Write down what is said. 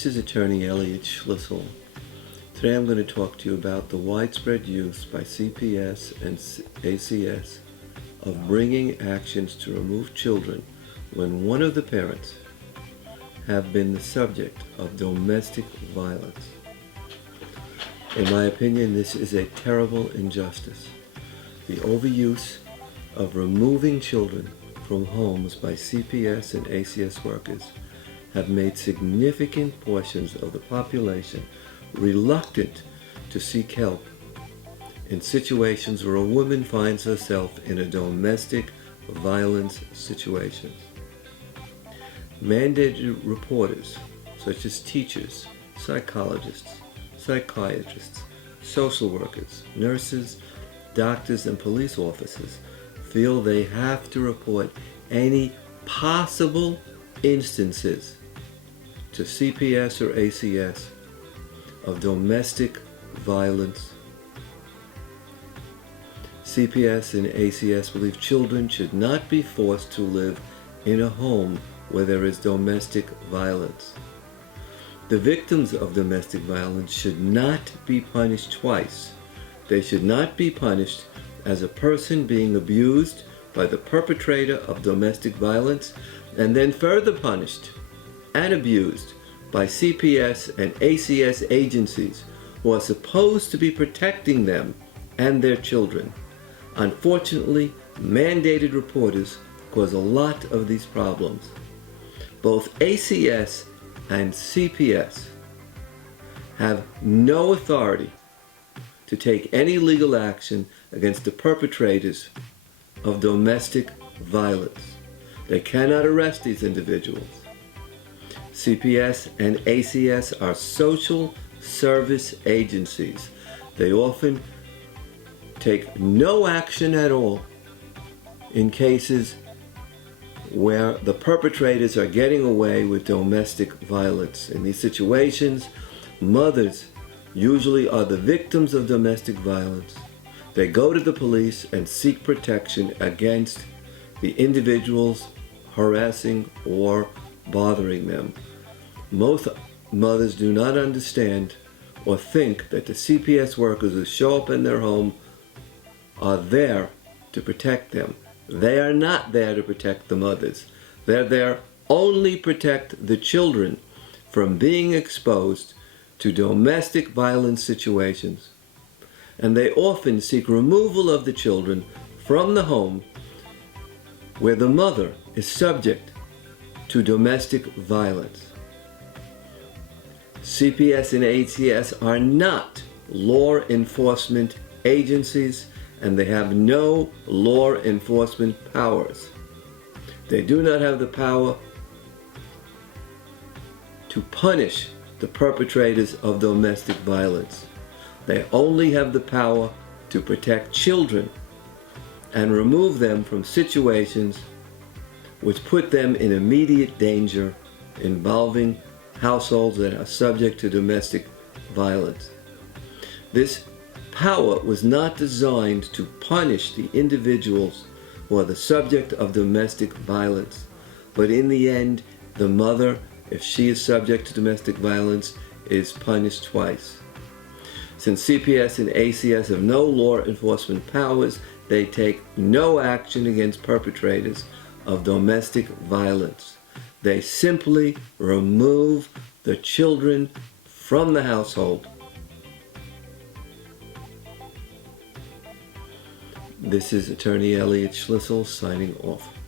This is Attorney Elliot Schlissel. Today I'm going to talk to you about the widespread use by CPS and ACS of bringing actions to remove children when one of the parents have been the subject of domestic violence. In my opinion, this is a terrible injustice. The overuse of removing children from homes by CPS and ACS workers have made significant portions of the population reluctant to seek help in situations where a woman finds herself in a domestic violence situation. Mandated reporters, such as teachers, psychologists, psychiatrists, social workers, nurses, doctors, and police officers, feel they have to report any possible instances to CPS or ACS of domestic violence. CPS and ACS believe children should not be forced to live in a home where there is domestic violence. The victims of domestic violence should not be punished twice. They should not be punished as a person being abused by the perpetrator of domestic violence and then further punished and abused by CPS and ACS agencies who are supposed to be protecting them and their children. Unfortunately, mandated reporters cause a lot of these problems. Both ACS and CPS have no authority to take any legal action against the perpetrators of domestic violence. They cannot arrest these individuals. CPS and ACS are social service agencies. They often take no action at all in cases where the perpetrators are getting away with domestic violence. In these situations, mothers usually are the victims of domestic violence. They go to the police and seek protection against the individuals harassing or bothering them. Most mothers do not understand or think that the CPS workers who show up in their home are there to protect them. They are not there to protect the mothers. They're there only to protect the children from being exposed to domestic violence situations. And they often seek removal of the children from the home where the mother is subject to domestic violence. CPS and ACS are not law enforcement agencies, and they have no law enforcement powers. They do not have the power to punish the perpetrators of domestic violence. They only have the power to protect children and remove them from situations which put them in immediate danger involving households that are subject to domestic violence. This power was not designed to punish the individuals who are the subject of domestic violence, but in the end, the mother, if she is subject to domestic violence, is punished twice. Since CPS and ACS have no law enforcement powers, they take no action against perpetrators of domestic violence. They simply remove the children from the household. This is Attorney Elliot Schlissel signing off.